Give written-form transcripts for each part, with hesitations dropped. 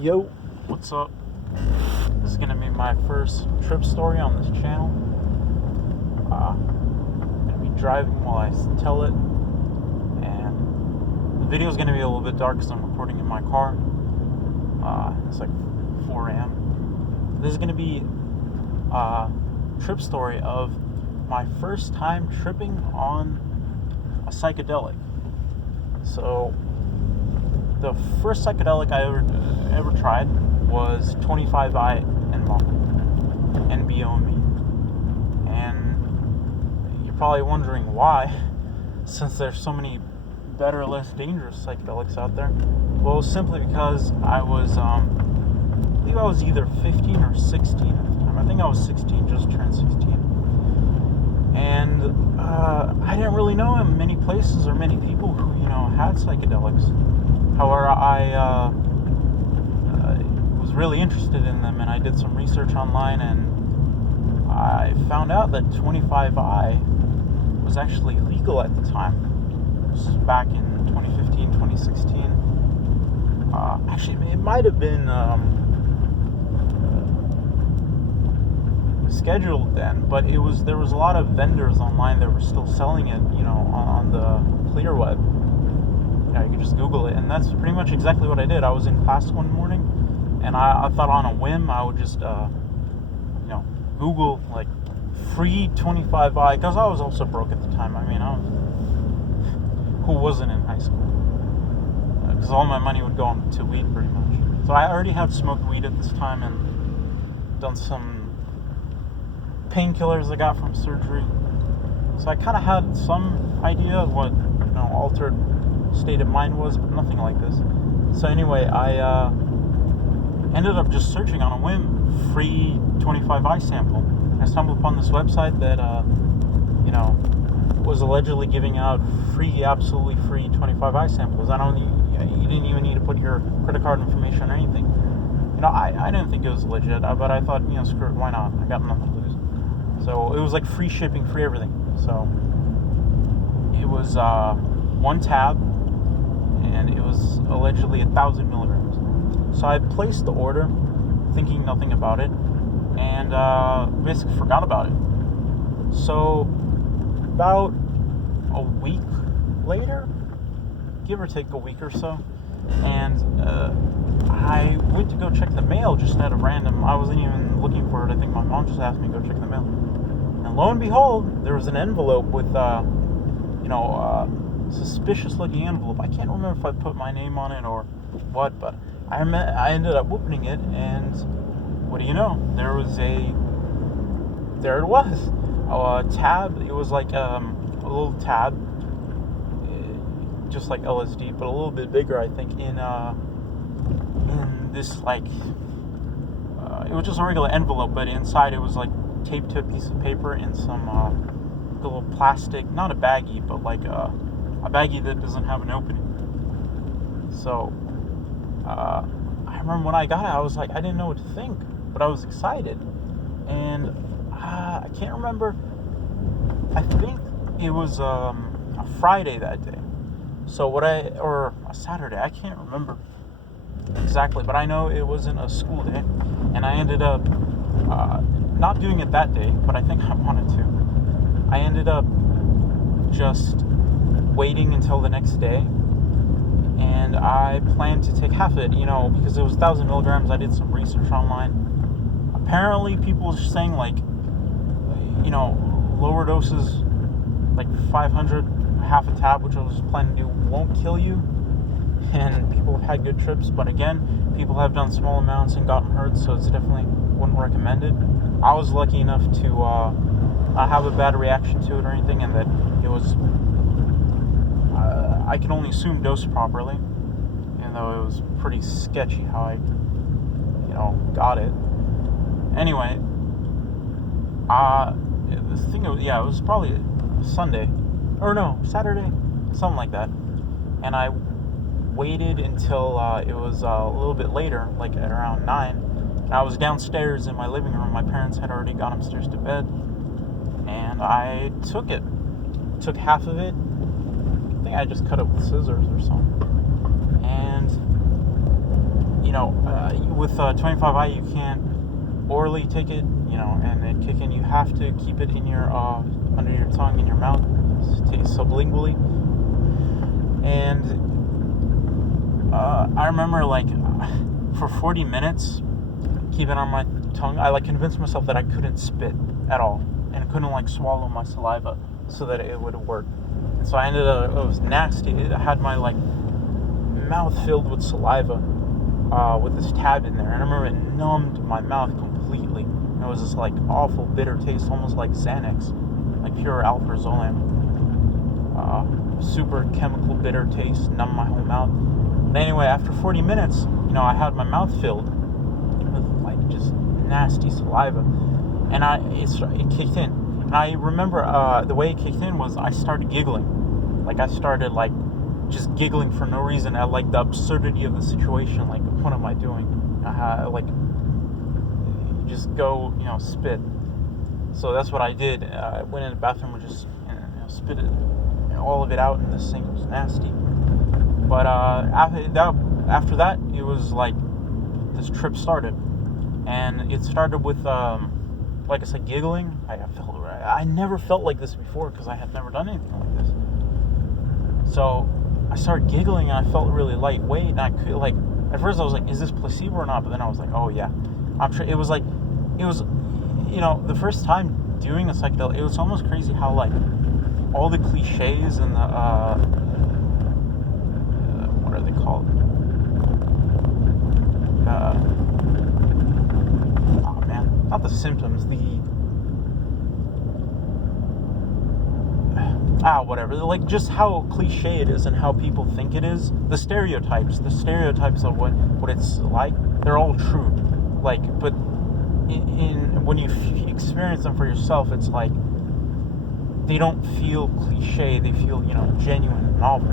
Yo, what's up? This is going to be my first trip story on this channel. I'm going to be driving while I tell it, and the video is going to be a little bit dark because I'm recording in my car. It's like 4 a.m. This is going to be a trip story of my first time tripping on a psychedelic. So, the first psychedelic I ever tried was 25i-NBOMe. And you're probably wondering why, since there's so many better, less dangerous psychedelics out there. Well, simply because I believe I was either 15 or 16 at the time. I think I was 16, just turned 16. And I didn't really know many places or many people who, had psychedelics. However, I was really interested in them, and I did some research online, and I found out that 25i was actually legal at the time. This was back in 2015, 2016. Actually, it might have been scheduled then, but there was a lot of vendors online that were still selling it, on the clear web. You could just Google it, and that's pretty much exactly what I did. I was in class one morning, and I thought on a whim I would just, Google, like, free 25i, because I was also broke at the time. I mean, who wasn't in high school? Because all my money would go into weed, pretty much. So I already had smoked weed at this time, and done some painkillers I got from surgery. So I kind of had some idea of what, altered state of mind was, but nothing like this. So anyway, I ended up just searching on a whim, free 25i sample. I stumbled upon this website that, was allegedly giving out absolutely free 25i samples. You didn't even need to put your credit card information or anything. I didn't think it was legit, but I thought, screw it, why not? I got nothing to lose. So it was like free shipping, free everything. So it was one tab, and it was allegedly 1,000 milligrams. So I placed the order, thinking nothing about it, and basically forgot about it. So about a week later, give or take a week or so, and I went to go check the mail just out of random. I wasn't even looking for it. I think my mom just asked me to go check the mail. And lo and behold, there was an envelope with, suspicious looking envelope. I can't remember if I put my name on it or what, but I ended up opening it, and what do you know? There it was. A tab. It was like a little tab, just like LSD, but a little bit bigger, I think, in this, like, it was just a regular envelope, but inside it was like taped to a piece of paper in some little plastic, not a baggie, but like a baggie that doesn't have an opening. So I remember when I got it, I was like, I didn't know what to think, but I was excited. And I can't remember, I think it was a Friday that day. So or a Saturday, I can't remember exactly, but I know it wasn't a school day, and I ended up not doing it that day, but I think I wanted to. I ended up just waiting until the next day, and I planned to take half of it, because it was 1,000 milligrams. I did some research online. Apparently, people were saying, like, lower doses, like 500, half a tab, which I was planning to do, won't kill you, and people have had good trips. But again, people have done small amounts and gotten hurt, so it's definitely wouldn't recommend it. I was lucky enough to not have a bad reaction to it or anything, and that it was, I can only assume, dosed properly, even though it was pretty sketchy how I, got it. Anyway, the thing, it was probably Sunday, or no, Saturday, something like that, and I waited until it was a little bit later, like at around 9, and I was downstairs in my living room. My parents had already gone upstairs to bed, and I took half of it. I think I just cut it with scissors or something, and with 25i, you can't orally take it, and then kick in. You have to keep it in your under your tongue, in your mouth, take sublingually. And I remember for 40 minutes, keeping on my tongue, I convinced myself that I couldn't spit at all, and I couldn't swallow my saliva so that it would work. And so I ended up, it was nasty. I had my mouth filled with saliva with this tab in there, and I remember it numbed my mouth completely. And it was this awful bitter taste, almost like Xanax, like pure alprazolam. Super chemical bitter taste, numbed my whole mouth. But anyway, after 40 minutes, I had my mouth filled with just nasty saliva, and it kicked in. And I remember the way it kicked in was I started giggling. I started just giggling for no reason at the absurdity of the situation. What am I doing? Just go, spit. So that's what I did. I went in the bathroom and just spit it, all of it out in the sink. It was nasty. But after that, it was this trip started, and it started with like I said, giggling. I never felt like this before because I had never done anything like this. So I started giggling and I felt really lightweight, and I could at first I was is this placebo or not? But then I was oh yeah, I'm sure. It was the first time doing a psychedelic, it was almost crazy how all the cliches and the what are they called? Oh man, not the symptoms, whatever. Just how cliche it is and how people think it is. The stereotypes of what it's like, they're all true. But when you experience them for yourself, it's they don't feel cliche. They feel, genuine and novel.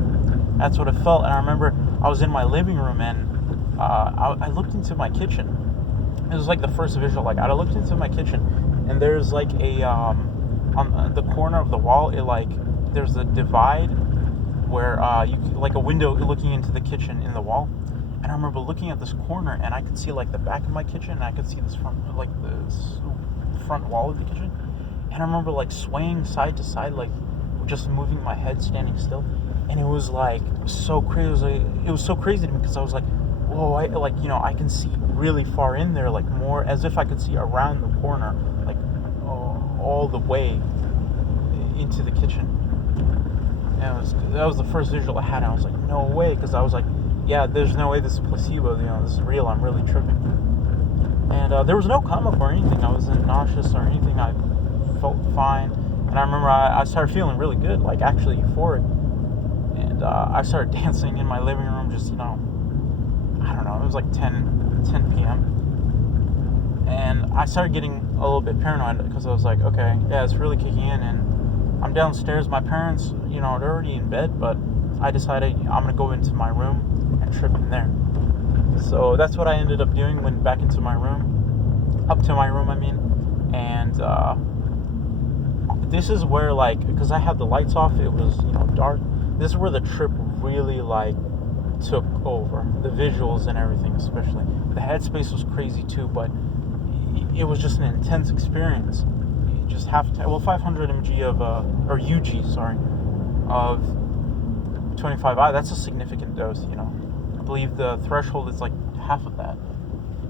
That's what it felt. And I remember I was in my living room, and I looked into my kitchen. It was the first visual I got. I looked into my kitchen, and there's a on the corner of the wall, there's a divide where you a window looking into the kitchen in the wall. And I remember looking at this corner, and I could see the back of my kitchen, and I could see this front wall of the kitchen. And I remember swaying side to side, just moving my head, standing still. And it was so crazy. It was so crazy to me because I was whoa, I can see really far in there, more as if I could see around the corner, all the way into the kitchen. And that was the first visual I had. And I was no way, because I was yeah, there's no way this is placebo. This is real. I'm really tripping. And there was no comic or anything. I wasn't nauseous or anything. I felt fine. And I remember I started feeling really good, actually euphoric. And I started dancing in my living room, just, I don't know, it was 10 p.m. And I started getting a little bit paranoid because I was okay, yeah, it's really kicking in. And I'm downstairs. My parents, they're already in bed, but I decided I'm going to go into my room and trip in there. So that's what I ended up doing. Went back into my room, up to my room, I mean. And this is where, because I had the lights off, it was, dark. This is where the trip really, took over. The visuals and everything, especially. The headspace was crazy, too, but it was just an intense experience. You just have to, 500 mg of, or UG, sorry, of 25i, that's a significant dose, I believe the threshold is half of that.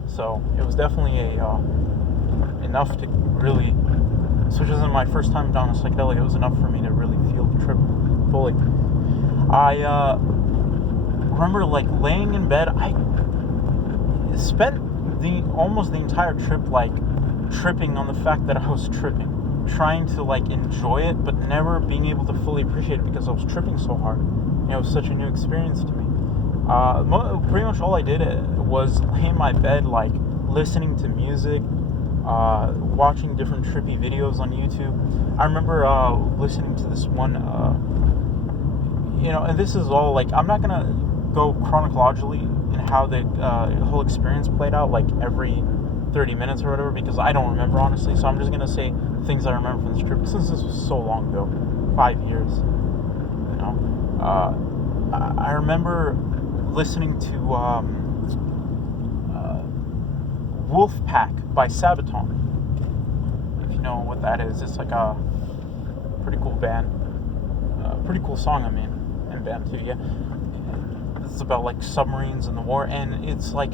So it was definitely enough to really, so this isn't my first time down a psychedelic, it was enough for me to really feel the trip fully. I remember laying in bed. I spent almost the entire trip tripping on the fact that I was tripping, trying to enjoy it, but never being able to fully appreciate it because I was tripping so hard. It was such a new experience to me. Pretty much all I did was lay in my bed, listening to music, watching different trippy videos on YouTube. I remember listening to this one, and this is all I'm not gonna go chronologically in how the whole experience played out, every 30 minutes or whatever, because I don't remember, honestly. So I'm just gonna say things I remember from this trip, since this was so long ago, 5 years. I remember listening to Wolfpack by Sabaton. If you know what that is, it's like a pretty cool band. Pretty cool song, I mean, and band too, yeah. It's about like submarines and the war, and it's like,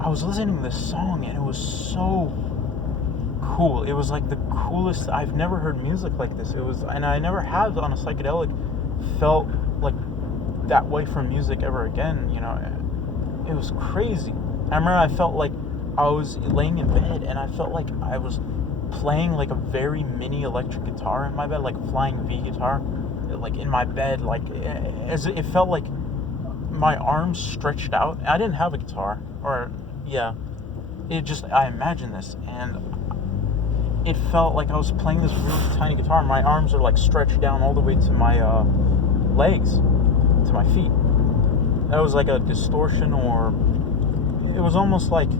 I was listening to this song and it was so cool. It was like the coolest. I've never heard music like this. It was, and I never have on a psychedelic felt like that way from music ever again, you know. It was crazy. I remember I felt like I was laying in bed and I felt like I was playing like a very mini electric guitar in my bed, like a flying V guitar, like in my bed, like as it felt like my arms stretched out. I didn't have a guitar, or yeah, it just, I imagined this, and it felt like I was playing this really tiny guitar, and my arms are like stretched down all the way to my legs, to my feet. That was like a distortion, or it was almost like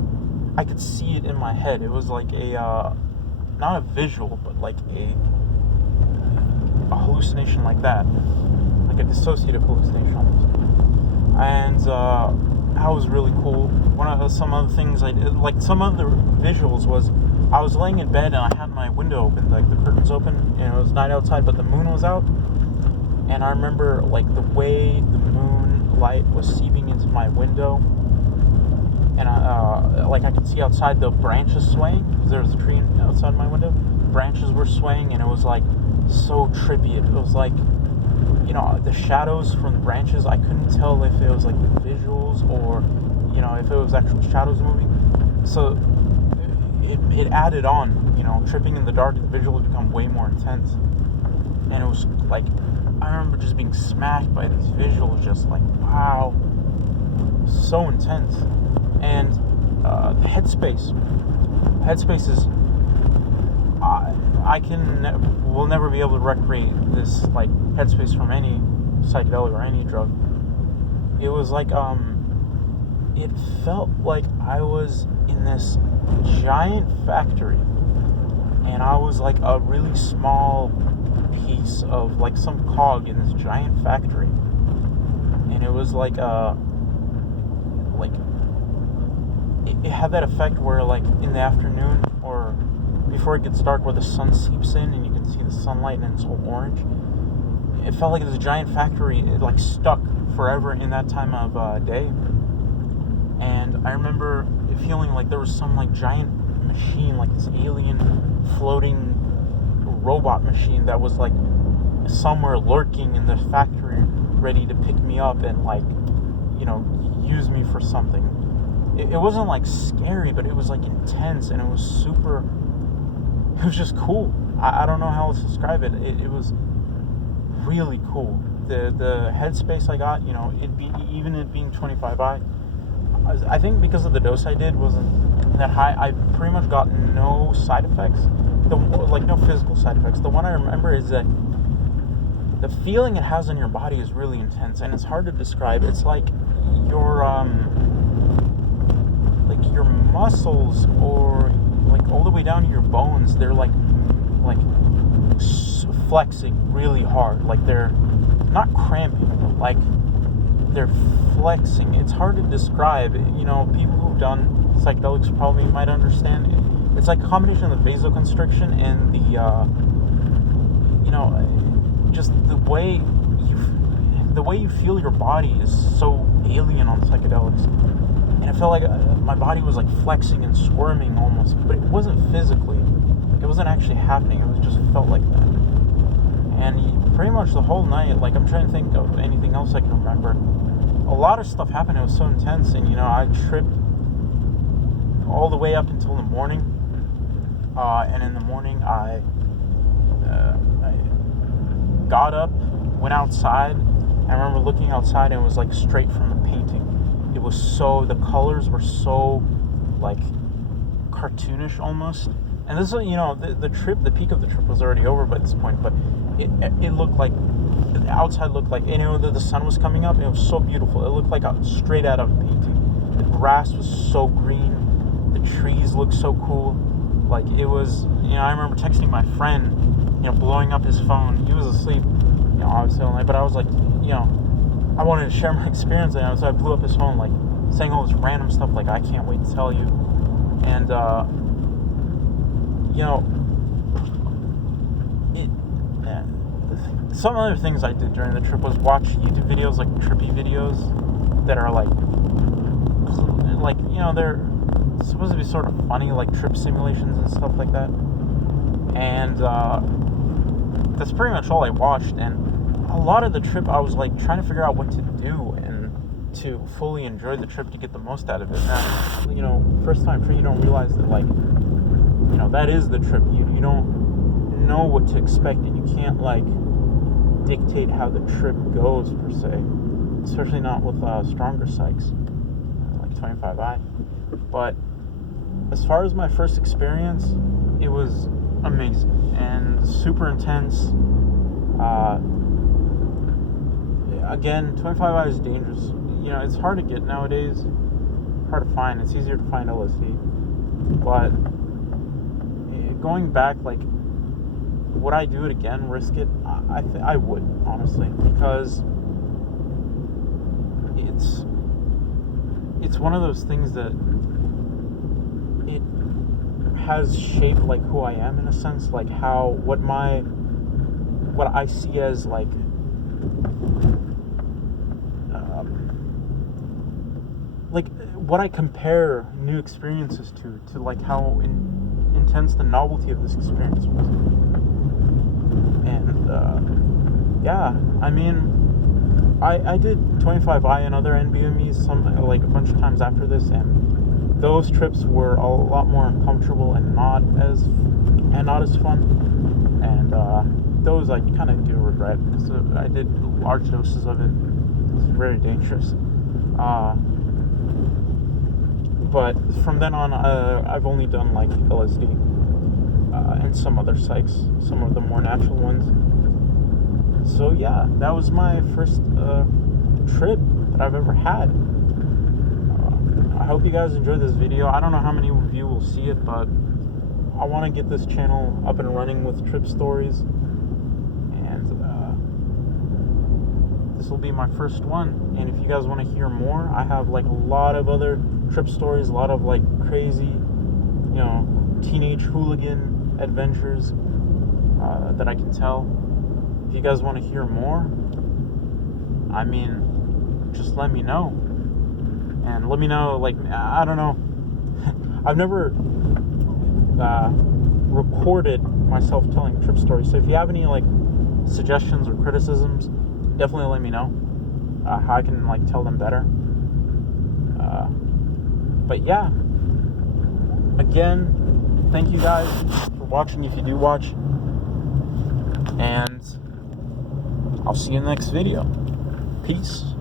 I could see it in my head. It was like a not a visual, but like a hallucination like that, like a dissociative hallucination almost. And that was really cool. Some other things I did, like some of the visuals was, I was laying in bed and I had my window open, like the curtains open, and it was night outside, but the moon was out. And I remember like the way the moon light was seeping into my window, and I could see outside the branches swaying, because there was a tree outside my window. Branches were swaying, and it was like so trippy. It was like, you know, the shadows from the branches, I couldn't tell if it was like the visuals or, you know, if it was actual shadows moving. So it added on, you know, tripping in the dark, the visuals become way more intense. And it was like, I remember just being smacked by these visuals, just like, wow, so intense. And the headspace is, we'll never be able to recreate this like headspace from any psychedelic or any drug. It was like, it felt like I was in this giant factory, and I was like a really small piece of like some cog in this giant factory. And it was like it had that effect where, like, in the afternoon or before it gets dark, where the sun seeps in and you can see the sunlight and it's all orange. It felt like this giant factory, it like stuck forever in that time of day. And I remember feeling like there was some like giant machine, like this alien floating robot machine that was like somewhere lurking in the factory, ready to pick me up and, like, you know, use me for something. It wasn't like scary, but it was like intense, and it was just cool. I don't know how else to describe it. It was really cool. The headspace I got, you know, it being 25i, I think because of the dose I did wasn't that high, I pretty much got no side effects. No physical side effects. The one I remember is that the feeling it has on your body is really intense, and it's hard to describe. It's like your muscles, or like all the way down to your bones, they're like flexing really hard. Like they're not cramping, but like they're flexing. It's hard to describe. You know, people who've done psychedelics probably might understand. It's like a combination of the vasoconstriction and the, you know, just the way you feel your body is so alien on psychedelics. And it felt like my body was like flexing and squirming almost, but it wasn't physically. It wasn't actually happening. It was just felt like that. And pretty much the whole night, like, I'm trying to think of anything else I can remember. A lot of stuff happened. It was so intense, and, you know, I tripped all the way up until the morning. And in the morning, I got up, went outside. I remember looking outside, and it was like straight from a painting. It was so, the colors were so like cartoonish almost. And this is, you know, the peak of the trip was already over by this point, but it looked like, the outside looked like, you know, the sun was coming up, and it was so beautiful. It looked like straight out of a painting. The grass was so green, the trees looked so cool. Like, it was, you know, I remember texting my friend, you know, blowing up his phone. He was asleep, you know, obviously all night, but I was like, you know, I wanted to share my experience, and so I blew up his phone, like, saying all this random stuff, like, I can't wait to tell you. And you know, some other things I did during the trip was watch YouTube videos, like trippy videos that are like you know, they're supposed to be sort of funny, like trip simulations and stuff like that. And that's pretty much all I watched. And a lot of the trip, I was like trying to figure out what to do and to fully enjoy the trip to get the most out of it. And you know, first time trip, you don't realize that, like, you know, that is the trip. You don't know what to expect, and you can't like dictate how the trip goes per se, especially not with stronger psychs like 25i. But as far as my first experience, it was amazing and super intense. Again, 25i is dangerous. You know, it's hard to get nowadays, hard to find. It's easier to find LSD. But going back, like, would I do it again, risk it? I would, honestly, because it's one of those things that it has shaped like who I am, in a sense, like what I see as like what I compare new experiences to like how intense the novelty of this experience was. And yeah, I mean, I did 25i and other NBOMes like a bunch of times after this, and those trips were a lot more uncomfortable and not as fun. And those I kind of do regret, because I did large doses of it. It's very dangerous. But from then on, I've only done like LSD and some other psychs, some of the more natural ones. So yeah, that was my first trip that I've ever had. I hope you guys enjoyed this video. I don't know how many of you will see it, but I want to get this channel up and running with trip stories. And this will be my first one. And if you guys want to hear more, I have like a lot of other trip stories, a lot of like crazy, you know, teenage hooligan adventures that I can tell. If you guys want to hear more, I mean, just let me know. And let me know, like, I don't know, I've never recorded myself telling trip stories. So if you have any like suggestions or criticisms, definitely let me know how I can like tell them better. But yeah, again, thank you guys for watching, if you do watch, and I'll see you in the next video. Peace.